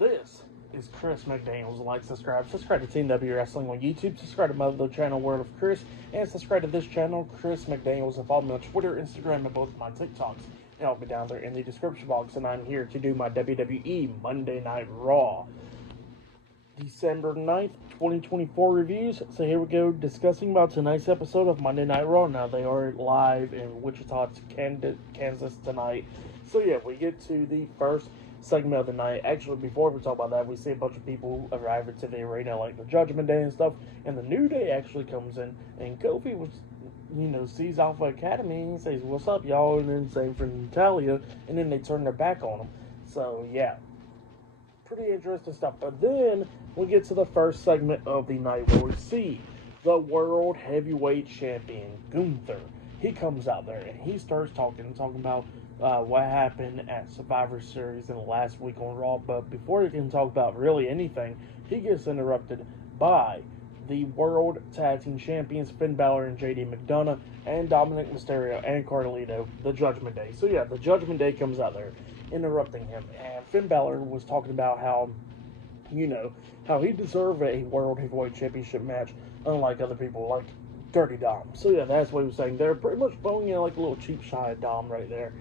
This is Chris McDaniels. Like, subscribe to Team W Wrestling on YouTube, subscribe to my other channel, World of Chris, and subscribe to this channel, Chris McDaniels, and follow me on Twitter, Instagram, and both my TikToks. And I'll be down there in the description box, and I'm here to do my WWE Monday Night Raw December 9th, 2024 reviews. So here we go, discussing about tonight's episode of Monday Night Raw. Now, they are live in Wichita, Kansas tonight. So yeah, we get to the first segment of the night. Actually, before we talk about that, we see a bunch of people arrive into the arena, like the Judgment Day and stuff, and the New Day actually comes in, and Kofi was, sees Alpha Academy, and he says, "What's up, y'all?" And then same for Natalia, and then they turn their back on him. So yeah, pretty interesting stuff. But then we get to the first segment of the night, where we see the World Heavyweight Champion, Gunther. He comes out there, and he starts talking about what happened at Survivor Series in the last week on Raw. But before he can talk about really anything, he gets interrupted by the World Tag Team Champions, Finn Balor and JD McDonough, and Dominic Mysterio and Carlito, the Judgment Day. So yeah, the Judgment Day comes out there, interrupting him. And Finn Balor was talking about how he deserved a World Heavyweight Championship match, unlike other people, like Dirty Dom. So yeah, that's what he was saying. They're pretty much throwing in like a little cheap shot at Dom right there.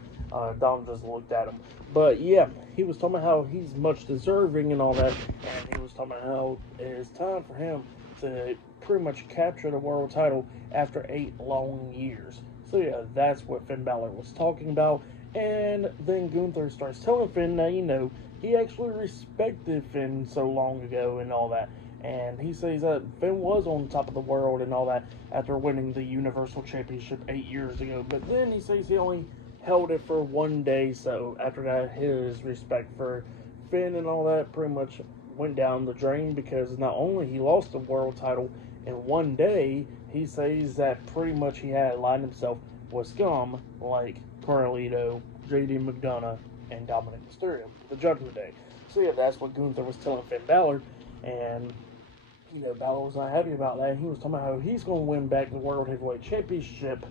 Dom just looked at him. But yeah, he was talking about how he's much deserving and all that, and he was talking about how it's time for him to pretty much capture the world title after 8 long years. So yeah, that's what Finn Balor was talking about. And then Gunther starts telling Finn that, he actually respected Finn so long ago and all that. And he says that Finn was on top of the world and all that after winning the Universal Championship 8 years ago. But then he says he only held it for 1 day, so after that, his respect for Finn and all that pretty much went down the drain, because not only he lost the world title in 1 day, he says that pretty much he had aligned himself with scum like Carlito, JD McDonough, and Dominic Mysterio, the Judgment Day. So yeah, that's what Gunther was telling Finn Balor, and Balor was not happy about that. He was talking about how he's going to win back the World Heavyweight Championship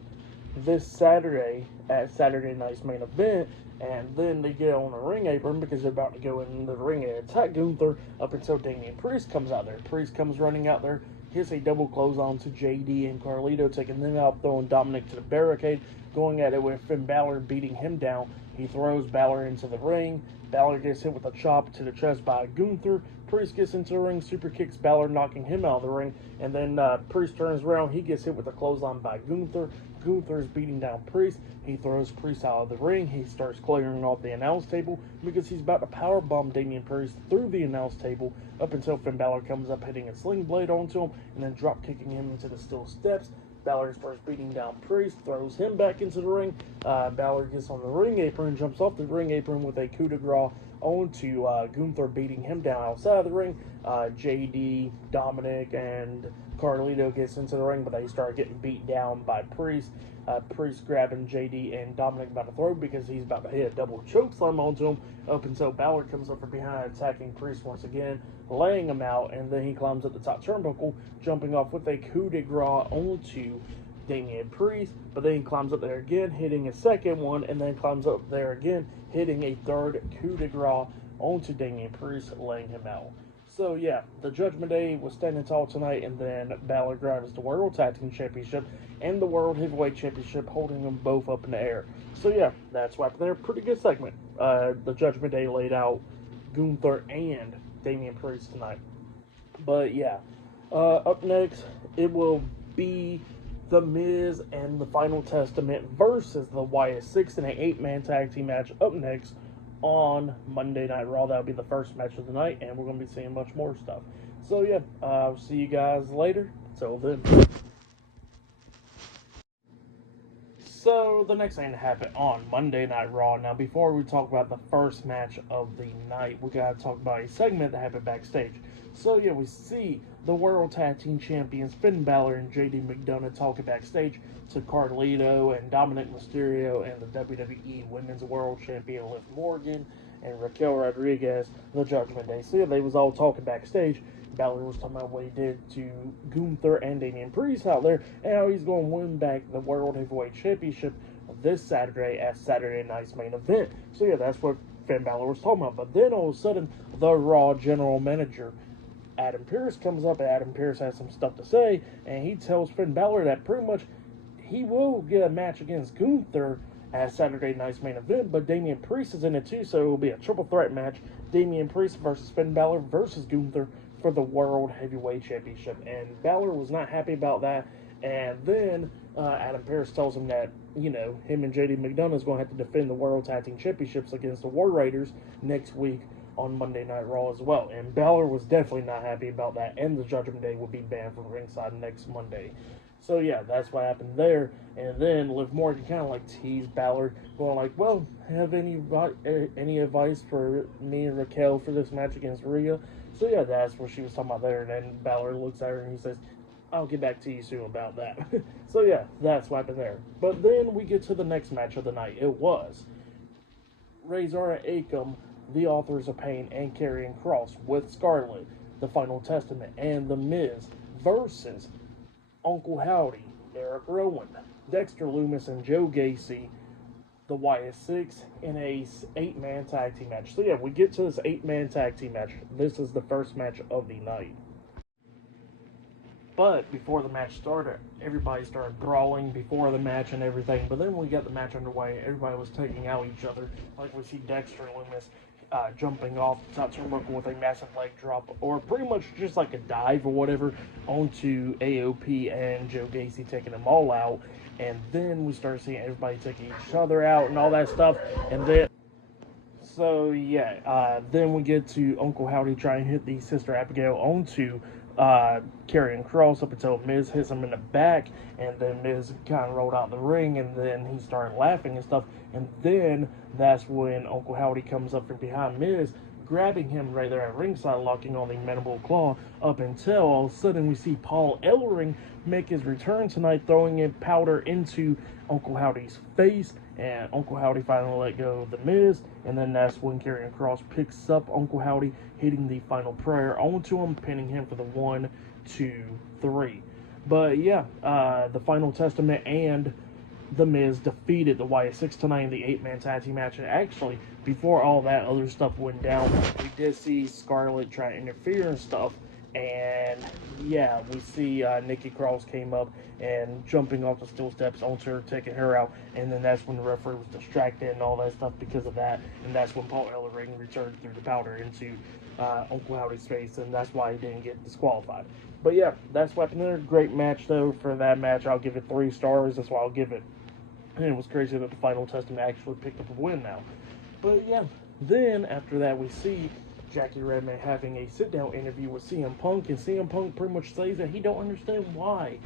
this Saturday at Saturday night's main event. And then they get on a ring apron because they're about to go in the ring and attack Gunther up until Damian Priest comes out there. Priest comes running out there. Here's a double clothesline to JD and Carlito, taking them out, throwing Dominic to the barricade, going at it with Finn Balor, beating him down. He throws Balor into the ring. Balor gets hit with a chop to the chest by Gunther. Priest gets into the ring, super kicks Balor, knocking him out of the ring. And then Priest turns around. He gets hit with a clothesline by Gunther. Gunther is beating down Priest. He throws Priest out of the ring. He starts clearing off the announce table because he's about to powerbomb Damian Priest through the announce table up until Finn Balor comes up, hitting a sling blade onto him and then drop kicking him into the steel steps. Balor starts beating down Priest, throws him back into the ring. Balor gets on the ring apron, jumps off the ring apron with a coup de grace onto Gunther, beating him down outside of the ring. JD, Dominic, and Carlito gets into the ring, but they start getting beat down by Priest. Priest grabbing JD and Dominic by the throat because he's about to hit a double choke slam onto him, up until Balor comes up from behind, attacking Priest once again, laying him out, and then he climbs up the top turnbuckle, jumping off with a coup de grace onto Damian Priest, but then he climbs up there again, hitting a second one, and then climbs up there again, hitting a third coup de grace onto Damian Priest, laying him out. So yeah, the Judgment Day was standing tall tonight, and then Balor grabs the World Tag Team Championship and the World Heavyweight Championship, holding them both up in the air. So yeah, that's what happened there. Pretty good segment. The Judgment Day laid out Gunther and Damian Priest tonight. But yeah, up next, it will be The Miz and the Final Testament versus the Wyatt 6 in an 8-man tag team match up next on Monday Night Raw. That'll be the first match of the night, and we're going to be seeing much more stuff. So yeah, I'll see you guys later. Till then. So the next thing to happen on Monday Night Raw. Now, before we talk about the first match of the night, we gotta talk about a segment that happened backstage. So yeah, we see the World Tag Team Champions Finn Balor and JD McDonough talking backstage to Carlito and Dominic Mysterio and the WWE Women's World Champion Liv Morgan and Raquel Rodriguez, the Judgment Day. So yeah, they was all talking backstage. Balor was talking about what he did to Gunther and Damian Priest out there, and how he's going to win back the World Heavyweight Championship this Saturday at Saturday night's main event. So yeah, that's what Finn Balor was talking about. But then all of a sudden, the Raw general manager, Adam Pearce, comes up, and Adam Pearce has some stuff to say, and he tells Finn Balor that pretty much he will get a match against Gunther at Saturday night's main event, but Damian Priest is in it too, so it will be a triple threat match. Damian Priest versus Finn Balor versus Gunther for the World Heavyweight Championship. And Balor was not happy about that. And then Adam Pearce tells him that, you know, him and JD McDonough is going to have to defend the World Tag Team Championships against the War Raiders next week on Monday Night Raw as well. And Balor was definitely not happy about that, and the Judgment Day will be banned from ringside next Monday. So yeah, that's what happened there. And then Liv Morgan kind of like teased Balor, going like, well, have any advice for me and Raquel for this match against Rhea? So yeah, that's what she was talking about there. And then Balor looks at her and he says, I'll get back to you soon about that. So yeah, that's what happened there. But then we get to the next match of the night. It was Razor Akam, the Authors of Pain, and Karrion Kross with Scarlett, the Final Testament, and The Miz versus Uncle Howdy, Eric Rowan, Dexter Lumis, and Joe Gacy, the Wyatt Six, in a 8-man tag team match. So yeah, we get to this 8-man tag team match. This is the first match of the night. But before the match started, everybody started brawling before the match and everything. But then when we got the match underway, everybody was taking out each other. Like we see Dexter Lumis jumping off the top turnbuckle with a massive leg drop, or pretty much just like a dive or whatever, onto AOP and Joe Gacy, taking them all out. And then we started seeing everybody taking each other out and all that stuff. And then, so yeah, then we get to Uncle Howdy trying to hit the Sister Abigail onto Karrion Kross up until Miz hits him in the back, and then Miz kind of rolled out the ring, and then he started laughing and stuff. And then that's when Uncle Howdy comes up from behind Miz, grabbing him right there at ringside, locking on the mandible claw, up until all of a sudden we see Paul Ellering make his return tonight, throwing in powder into Uncle Howdy's face, and Uncle Howdy finally let go of the Miz. And then that's when Karrion Kross picks up Uncle Howdy, hitting the final prayer onto him, pinning him for the 1, 2, 3. But yeah, the Final Testament and the Miz defeated the Wyatt Six tonight in the 8-man tag team match. And actually, before all that other stuff went down, we did see Scarlett try to interfere and stuff. And yeah, we see Nikki Cross came up and jumping off the steel steps onto her, taking her out. And then that's when the referee was distracted and all that stuff because of that. And that's when Paul Ellering returned through the powder into Uncle Howdy's face, and that's why he didn't get disqualified. But yeah, that's what happened there. Great match though. For that match, I'll give it 3 stars. That's why I'll give it. And it was crazy that the Final Testament actually picked up a win now. But yeah, then after that we see Jackie Redman having a sit-down interview with CM Punk, and CM Punk pretty much says that he don't understand why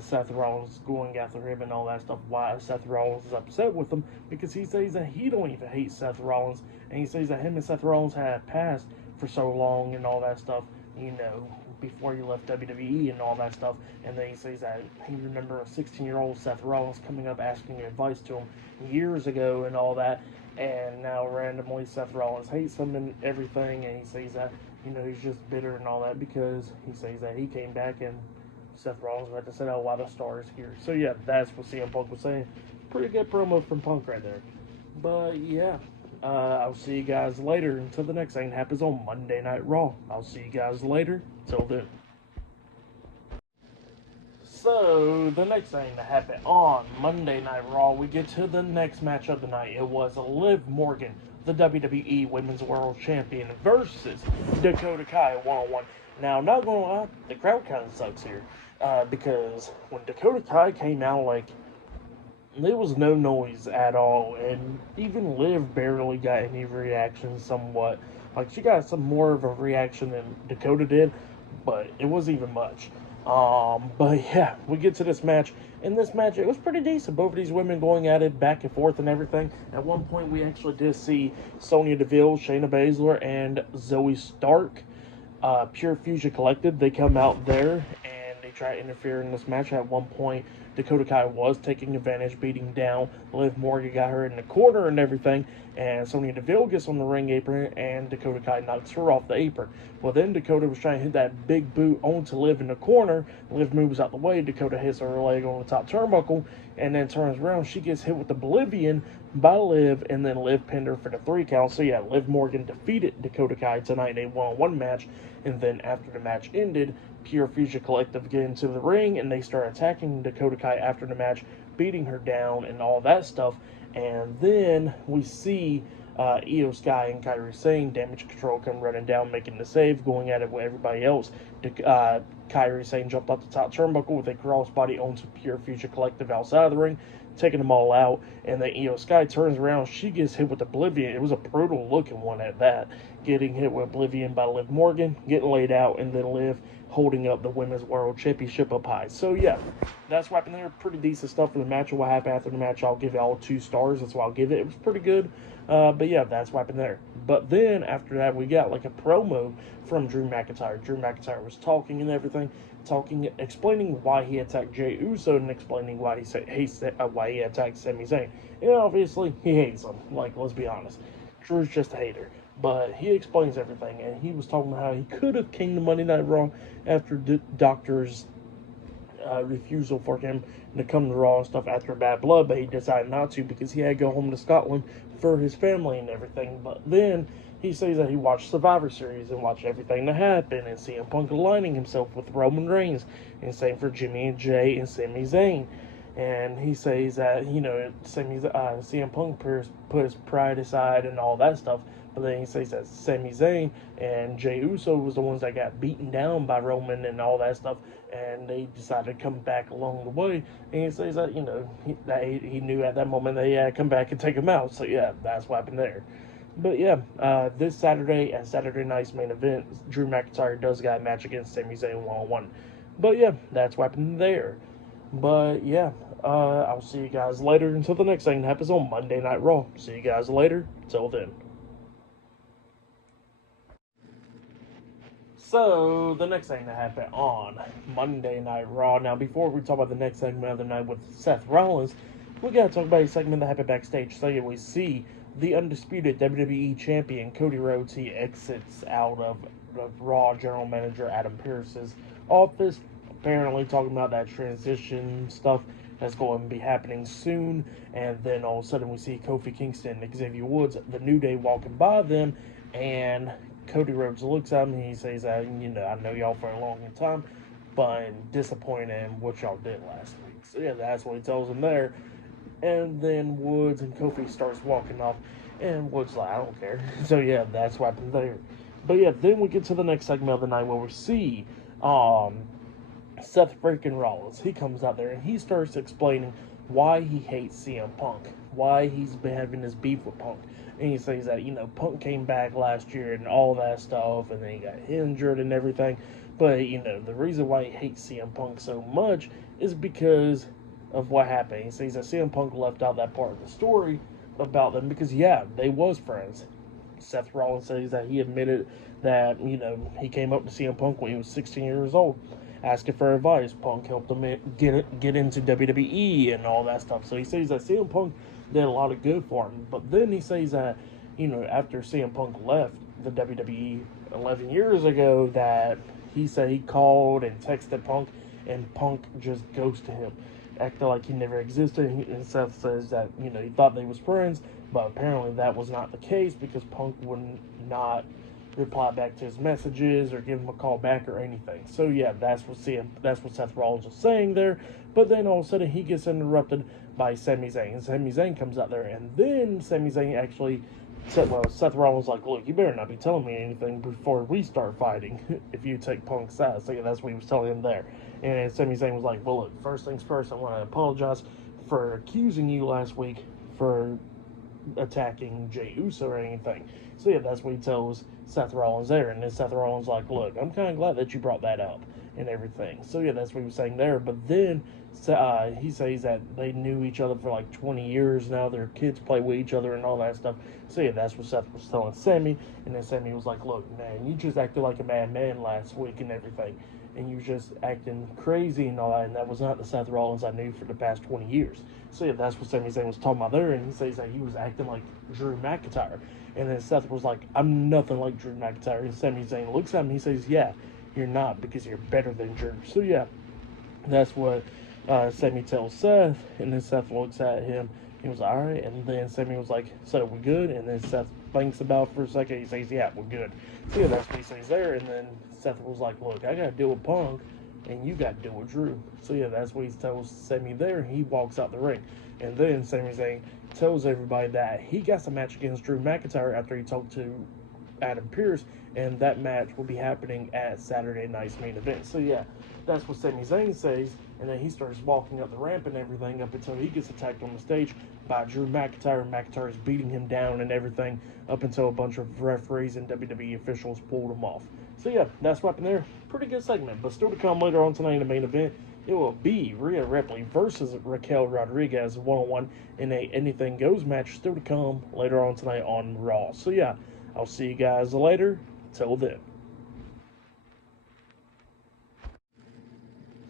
Seth Rollins is going after him and all that stuff, why Seth Rollins is upset with him, because he says that he don't even hate Seth Rollins, and he says that him and Seth Rollins had passed for so long and all that stuff, you know, before he left WWE and all that stuff. And then he says that he remembers a 16-year-old Seth Rollins coming up asking advice to him years ago and all that, and now randomly Seth Rollins hates him and everything, and he says that, you know, he's just bitter and all that because he says that he came back and Seth Rollins had to sit out while the star is here. So yeah, that's what CM Punk was saying. Pretty good promo from Punk right there. But yeah, I'll see you guys later until the next thing happens on Monday Night Raw. I'll see you guys later. Till then. So, the next thing that happened on Monday Night Raw, we get to the next match of the night. It was Liv Morgan, the WWE Women's World Champion, versus Dakota Kai one-on-one. Now, I'm not gonna lie, the crowd kind of sucks here. Because when Dakota Kai came out, like, there was no noise at all, and even Liv barely got any reaction somewhat. Like, she got some more of a reaction than Dakota did, but it wasn't even much. But yeah, we get to this match. In this match, it was pretty decent. Both of these women going at it back and forth and everything. At one point, we actually did see Sonya Deville, Shayna Baszler, and Zoe Stark, Pure Fusion Collective. They come out there and they try to interfere in this match. At one point, Dakota Kai was taking advantage, beating down Liv Morgan, got her in the corner and everything. And Sonya Deville gets on the ring apron, and Dakota Kai knocks her off the apron. Well, then Dakota was trying to hit that big boot onto Liv in the corner. Liv moves out the way. Dakota hits her leg on the top turnbuckle, and then turns around. She gets hit with Oblivion by Liv, and then Liv pinned her for the 3 count. So yeah, Liv Morgan defeated Dakota Kai tonight in a one-on-one match. And then after the match ended, Pure Fusion Collective get into the ring, and they start attacking Dakota Kai after the match, beating her down and all that stuff. And then we see Io Sky and Kairi Sane, Damage Control, come running down, making the save, going at it with everybody else. Kairi Sane jumped off the top turnbuckle with a crossbody onto Pure Future Collective outside of the ring, taking them all out. And then Io Sky turns around, she gets hit with Oblivion. It was a brutal looking one at that. Getting hit with Oblivion by Liv Morgan, getting laid out, and then Liv holding up the Women's World Championship up high. So yeah, that's what happened there. Pretty decent stuff for the match. What happened after the match, I'll give it all 2 stars. That's why I'll give it. It was pretty good. But yeah, that's what happened there. But then after that, we got like a promo from Drew McIntyre. Drew McIntyre was talking and everything, explaining why he attacked Jey Uso and explaining why he attacked Sami Zayn. And obviously, he hates him. Like, let's be honest. Drew's just a hater. But he explains everything, and he was talking about how he could have came to Monday Night Raw after Doctor's refusal for him to come to Raw and stuff after Bad Blood, but he decided not to because he had to go home to Scotland for his family and everything. But then he says that he watched Survivor Series and watched everything that happened, and CM Punk aligning himself with Roman Reigns, and same for Jimmy and Jay and Sami Zayn. And he says that, you know, CM Punk put his pride aside and all that stuff. But then he says that Sami Zayn and Jey Uso was the ones that got beaten down by Roman and all that stuff, and they decided to come back along the way. And he says that, you know, he knew at that moment they had to come back and take him out. So yeah, that's what happened there. But yeah, this Saturday at Saturday night's main event, Drew McIntyre does got a match against Sami Zayn one-on-one. But yeah, that's what happened there. But yeah, I'll see you guys later until the next thing that happens on Monday Night Raw. See you guys later. Till then. So, the next thing that happened on Monday Night Raw. Now, before we talk about the next segment of the night with Seth Rollins, we gotta talk about a segment that happened backstage. So, yeah, we see the undisputed WWE Champion Cody Rhodes. He exits out of Raw General Manager Adam Pearce's office, apparently talking about that transition stuff that's going to be happening soon. And then all of a sudden, we see Kofi Kingston and Xavier Woods, the New Day, walking by them, and Cody Rhodes looks at him and he says, I know y'all for a long time, but I'm disappointed in what y'all did last week. So yeah, that's what he tells him there. And then Woods and Kofi starts walking off, and Woods like, I don't care. So yeah, that's what happened there. But yeah, then we get to the next segment of the night where we see Seth freaking Rollins. He comes out there and he starts explaining why he hates CM Punk, why he's been having this beef with Punk. And he says that, you know, Punk came back last year and all that stuff, and then he got injured and everything. But, you know, the reason why he hates CM Punk so much is because of what happened. He says that CM Punk left out that part of the story about them because, yeah, they was friends. Seth Rollins says that he admitted that, you know, he came up to CM Punk when he was 16 years old, asking for advice. Punk helped him get into WWE and all that stuff. So he says that CM Punk did a lot of good for him. But then he says that, you know, after CM Punk left the WWE 11 years ago, that he said he called and texted Punk, and Punk just ghosted him, acting like he never existed. And Seth says that, you know, he thought they was friends, but apparently that was not the case because Punk would not reply back to his messages or give him a call back or anything. So yeah, that's what Seth Rollins was saying there. But then all of a sudden he gets interrupted by Sami Zayn. And Sami Zayn comes out there, and then Sami Zayn actually said, well, Seth Rollins like, look, you better not be telling me anything before we start fighting if you take Punk's side. So yeah, that's what he was telling him there. And Sami Zayn was like, well, look, first things first, I want to apologize for accusing you last week for attacking Jey Uso or anything. So yeah, that's what he tells Seth Rollins there. And then Seth Rollins like, look, I'm kind of glad that you brought that up. and everything. So yeah, that's what he was saying there. But then he says that they knew each other for like 20 years now. Their kids play with each other and all that stuff. So yeah, that's what Seth was telling Sami. And then Sami was like, look, man, you just acted like a madman last week and everything. And you just acting crazy and all that. And that was not the Seth Rollins I knew for the past 20 years. So yeah, that's what Sami Zayn was talking about there. And he says that he was acting like Drew McIntyre. And then Seth was like, I'm nothing like Drew McIntyre. And Sami Zayn looks at him and he says, yeah, you're not, because you're better than Drew. So yeah, that's what Sami tells Seth. And then Seth looks at him. He was like, all right. And then Sami was like, so we're good? And then Seth thinks about it for a second. He says, yeah, we're good. So yeah, that's what he says there. And then Seth was like, look, I got to deal with Punk, and you got to deal with Drew. So yeah, that's what he tells Sami there. And he walks out the ring. And then Sami Zayn tells everybody that he got a match against Drew McIntyre after he talked to Adam Pearce, and that match will be happening at Saturday night's main event. So yeah, that's what Sami Zayn says, and then he starts walking up the ramp and everything up until he gets attacked on the stage by Drew McIntyre, and McIntyre is beating him down and everything up until a bunch of referees and WWE officials pulled him off. So yeah, that's what happened there. Pretty good segment, but still to come later on tonight in the main event, it will be Rhea Ripley versus Raquel Rodriguez one-on-one in a Anything Goes match, still to come later on tonight on Raw. So yeah, I'll see you guys later. Till then.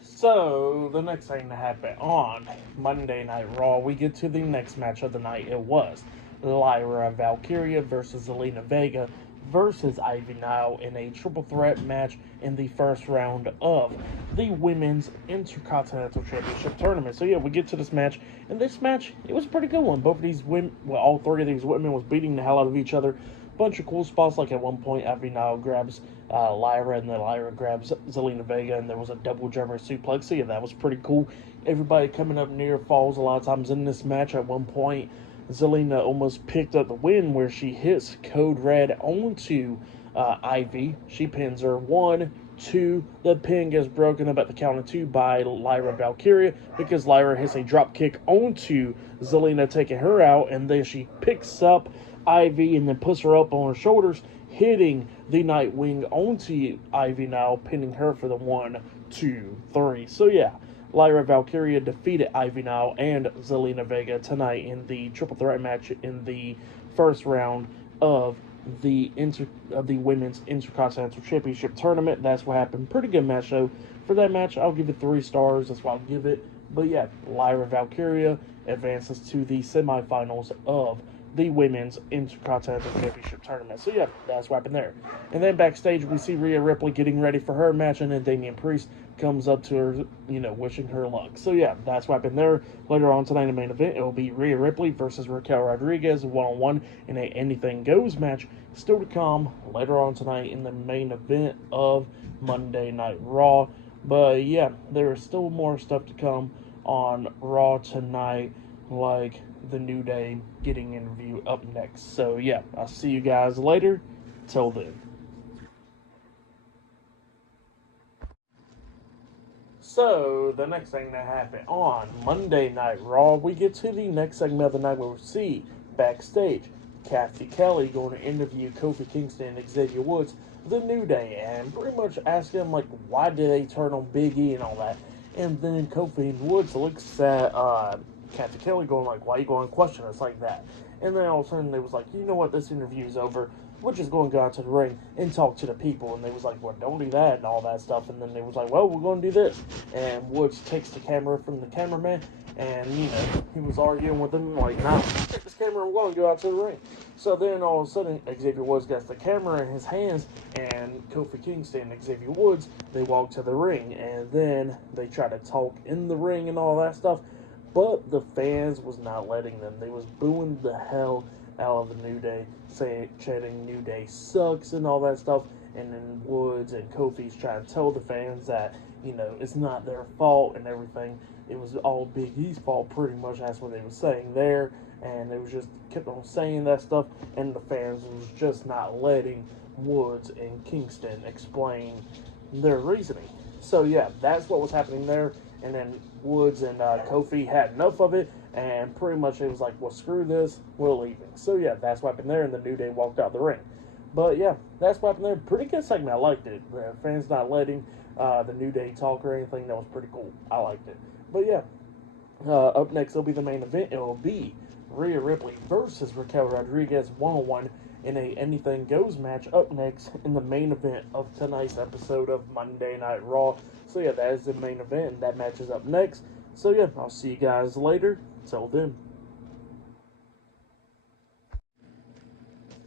So, the next thing to happen on Monday Night Raw, we get to the next match of the night. It was Lyra Valkyria versus Zelina Vega versus Ivy Nile in a triple threat match in the first round of the Women's Intercontinental Championship Tournament. So yeah, we get to this match, and this match, it was a pretty good one. Both of these women, well, all three of these women was beating the hell out of each other. Bunch of cool spots, like at one point Ivy Nile grabs Lyra, and then Lyra grabs Zelina Vega, and there was a double German suplex. So yeah, that was pretty cool. Everybody coming up near falls a lot of times in this match. At one point, Zelina almost picked up the win where she hits Code Red onto Ivy. She pins her. 1, 2. The pin gets broken up at the count of 2 by Lyra Valkyria because Lyra hits a drop kick onto Zelina, taking her out, and then she picks up Ivy and then puts her up on her shoulders, hitting the Nightwing onto Ivy now, pinning her for the 1, 2, 3. So yeah, Lyra Valkyria defeated Ivy now and Zelina Vega tonight in the triple threat match in the first round of the Women's Intercontinental Championship Tournament. That's what happened. Pretty good match though. For that match, I'll give it 3 stars. That's what I'll give it. But yeah, Lyra Valkyria advances to the semifinals of the Women's Intercontinental Championship Tournament. So yeah, that's what happened there. And then backstage, we see Rhea Ripley getting ready for her match, and then Damian Priest comes up to her, wishing her luck. So yeah, that's what happened there. Later on tonight in the main event, it will be Rhea Ripley versus Raquel Rodriguez one-on-one in a Anything Goes match. Still to come later on tonight in the main event of Monday Night Raw. But yeah, there is still more stuff to come on Raw tonight, like the New Day getting interviewed up next. So yeah, I'll see you guys later. Till then. So the next thing that happened on Monday Night Raw, we get to the next segment of the night where we see backstage Kathy Kelly going to interview Kofi Kingston and Xavier Woods, the New Day, and pretty much ask him like, why did they turn on Big E and all that. And then Kofi Woods looks at Kathy Kelly going like, why are you going to question us like that? And then all of a sudden they was like, you know what, this interview's over. We're just going to go out to the ring and talk to the people. And they was like, well, don't do that and all that stuff. And then they was like, well, we're going to do this. And Woods takes the camera from the cameraman, and, he was arguing with him like, nah, take this camera, we're going to go out to the ring. So then all of a sudden, Xavier Woods gets the camera in his hands, and Kofi Kingston and Xavier Woods, they walk to the ring. And then they try to talk in the ring and all that stuff. But the fans was not letting them. They was booing the hell out of the New Day, chanting New Day sucks and all that stuff. And then Woods and Kofi's trying to tell the fans that, it's not their fault and everything. It was all Big E's fault, pretty much. That's what they were saying there. And they was just kept on saying that stuff. And the fans was just not letting Woods and Kingston explain their reasoning. So yeah, that's what was happening there. And then Woods and Kofi had enough of it, and pretty much it was like, well, screw this, we're leaving. So yeah, that's what happened there, and the New Day walked out the ring. But yeah, that's what happened there. Pretty good segment. I liked it. The fans not letting the New Day talk or anything. That was pretty cool. I liked it. But yeah, up next will be the main event. It will be Rhea Ripley versus Raquel Rodriguez one-on-one in a Anything Goes match up next in the main event of tonight's episode of Monday Night Raw. So yeah, that is the main event, and that match is up next. So yeah, I'll see you guys later. Till then.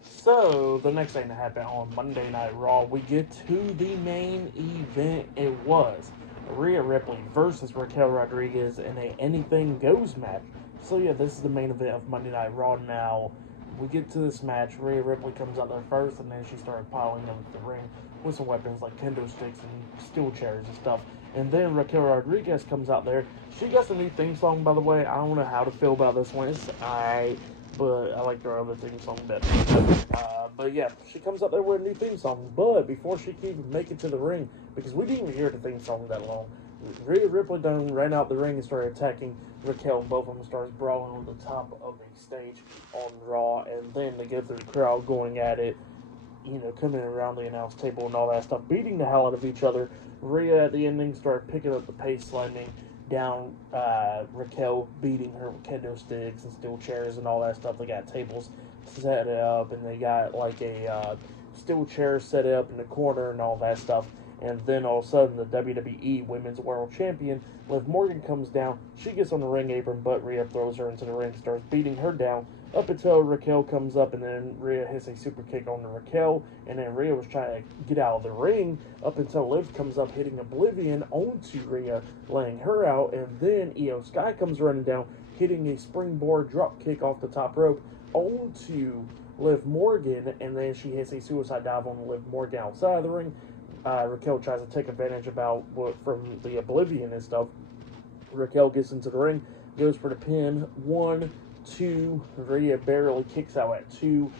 So, the next thing that happened on Monday Night Raw, we get to the main event. It was Rhea Ripley versus Raquel Rodriguez in a Anything Goes match. So yeah, this is the main event of Monday Night Raw now. We get to this match. Rhea Ripley comes out there first, and then she started piling into the ring with some weapons like kendo sticks and steel chairs and stuff. And then Raquel Rodriguez comes out there. She got a new theme song, by the way. I don't know how to feel about this one. It's alright, but I like her other theme song better. But yeah, she comes out there with a new theme song. But before she can even make it to the ring, because we didn't even hear the theme song that long, Rhea Ripley done ran out the ring and started attacking Raquel, and both of them started brawling on the top of the stage on Raw. And then they get the crowd going at it, you know, coming around the announce table and all that stuff, beating the hell out of each other. Rhea at the ending started picking up the pace, slamming down Raquel, beating her with kendo sticks and steel chairs and all that stuff. They got tables set up, and they got like a steel chair set up in the corner and all that stuff. And then all of a sudden, the WWE Women's World Champion, Liv Morgan, comes down. She gets on the ring apron, but Rhea throws her into the ring and starts beating her down up until Raquel comes up, and then Rhea hits a super kick on Raquel, and then Rhea was trying to get out of the ring up until Liv comes up, hitting Oblivion onto Rhea, laying her out, and then Io Sky comes running down, hitting a springboard drop kick off the top rope onto Liv Morgan, and then she hits a suicide dive on Liv Morgan outside of the ring. Raquel tries to take advantage from the Oblivion and stuff. Raquel gets into the ring, goes for the pin. 1, 2. Rhea barely kicks out at 2.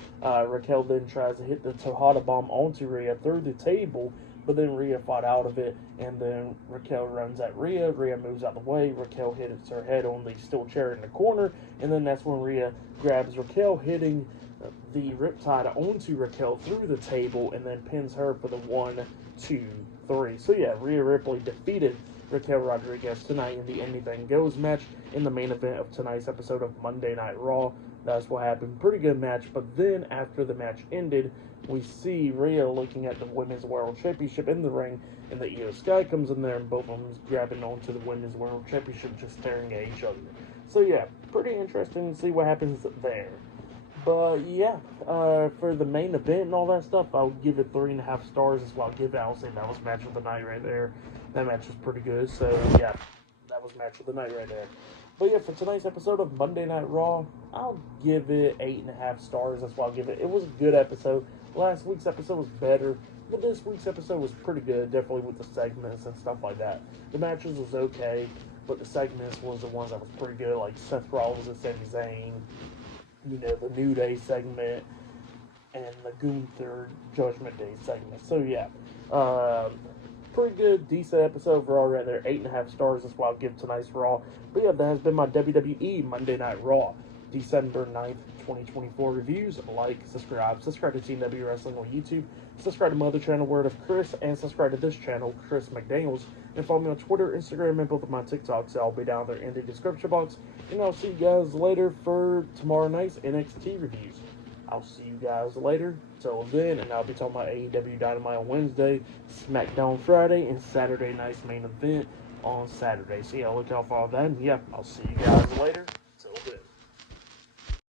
Raquel then tries to hit the Tejada bomb onto Rhea through the table, but then Rhea fought out of it, and then Raquel runs at Rhea. Rhea moves out the way. Raquel hits her head on the steel chair in the corner, and then that's when Rhea grabs Raquel, hitting the Riptide onto Raquel through the table, and then pins her for the 1, 2, 3. So yeah, Rhea Ripley defeated Raquel Rodriguez tonight in the Anything Goes match in the main event of tonight's episode of Monday Night Raw. That's what happened. Pretty good match. But then after the match ended, we see Rhea looking at the Women's World Championship in the ring, and the Io Sky comes in there, and both of them grabbing onto the Women's World Championship, just staring at each other. So yeah, pretty interesting to see what happens there. But yeah, for the main event and all that stuff, I'll give it 3.5 stars. Is what I'll give it. I'll say that was match of the night right there. That match was pretty good. So yeah, that was match of the night right there. But yeah, for tonight's episode of Monday Night Raw, I'll give it 8.5 stars. That's what I'll give it. It was a good episode. Last week's episode was better, but this week's episode was pretty good. Definitely with the segments and stuff like that. The matches was okay, but the segments was the ones that was pretty good, like Seth Rollins and Sami Zayn. You know, the New Day segment and the Gunther Judgment Day segment. So yeah, pretty good, decent episode overall right there. 8.5 stars. That's why I'll give tonight's Raw. But yeah, that has been my WWE Monday Night Raw December 9th, 2024 reviews. Like, subscribe to TW Wrestling on YouTube. Subscribe to my other channel, Word of Chris, and subscribe to this channel, Chris McDaniels. And follow me on Twitter, Instagram, and both of my TikToks. I'll be down there in the description box. And I'll see you guys later for tomorrow night's NXT reviews. I'll see you guys later. Till then, and I'll be talking about AEW Dynamite on Wednesday, SmackDown Friday, and Saturday night's main event on Saturday. So yeah, look out for all that. And yeah, I'll see you guys later.